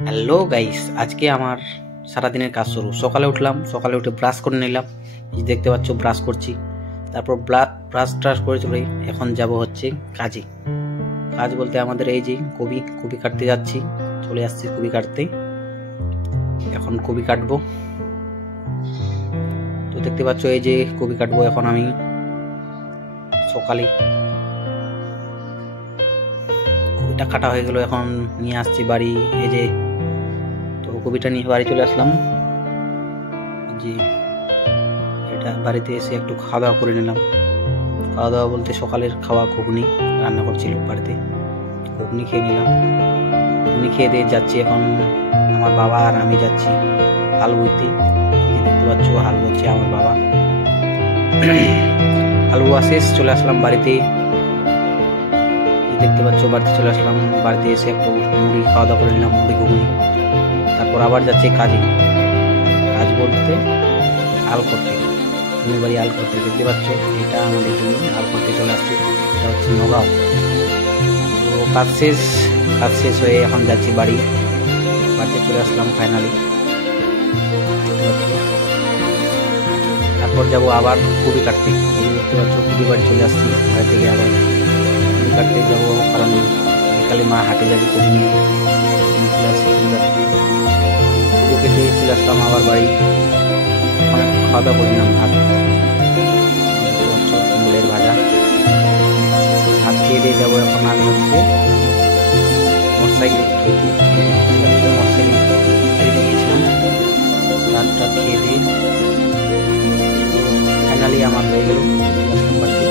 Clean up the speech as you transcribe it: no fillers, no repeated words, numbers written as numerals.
Hello guys, আজকে আমার সারাদিনের কাজ শুরু। সকালে উঠলাম, সকালে উঠে ব্রাশ করে নিলাম। দেখতে পাচ্ছ ব্রাশ করছি। তারপর ব্রাশ ট্রাশ করে চলে এখন যাব হচ্ছে কাজে। কাজ বলতে আমাদের এই যে কবি কাটতে যাচ্ছি, চলে আসছি কবি কাটতে। এখন কবি কাটবো। তো দেখতে পাচ্ছ এই যে কবি কাটবো এখন আমি সকালে। কবিটা কাটা হয়ে গেল, এখন নিয়ে আসছি বাড়ি। এই যে তো কবিটা নিয়ে বাড়ি চলে আসলাম। যে এটা বাড়িতে এসে একটু খাওয়া দাওয়া করে নিলাম। খাওয়া দাওয়া বলতে সকালের খাওয়া ঘুগনি রান্না করছিল বাড়িতে, ঘুগনি খেয়ে নিলাম। ঘুগনি খেয়ে দিয়ে যাচ্ছি এখন, আমার বাবা আর আমি যাচ্ছি হাল বইতে। দেখতে পাচ্ছ হাল বইছে আমার বাবা। হাল বোয়া শেষ, চলে আসলাম বাড়িতে। দেখতে পাচ্ছ বাড়িতে চলে আসলাম। বাড়িতে এসে একটু মুড়ি খাওয়া দাওয়া করে নিলাম, মুড়ি ঘুগনি। তারপর আবার যাচ্ছি কাজে। কাজ বলতে হাল করতে, জমির বাড়ি হাল করতে। দেখতে পাচ্ছ এটা আমাদের জমি, হাল করতে চলে আসছে। এটা হচ্ছে নগাঁও। তো কাজ শেষ হয়ে এখন যাচ্ছি বাড়িতে চলে আসলাম ফাইনালি। তারপর যাব আবার কবি কাটতে। এই দেখতে পাচ্ছ কবি বাড়ি চলে আসছি, বাড়ি থেকে আবার কবি কাটতে যাবো, কারণ বিকালে মা হাটে যাবে কবি নিয়ে। চলে আসছি কবি কাটতে, কবি কেটে চলে আসলাম আবার বাড়ি। অনেক খাওয়া দাওয়া করে নিলাম, ভাত মূলের ভাজা, ভাত খেয়ে দিয়ে যাবো এখন আমি হচ্ছে মোটরসাইকেল গিয়েছিলাম। ভাতটা খেয়ে দিয়ে ফাইনালি আমার হয়ে গেল বাড়িতে।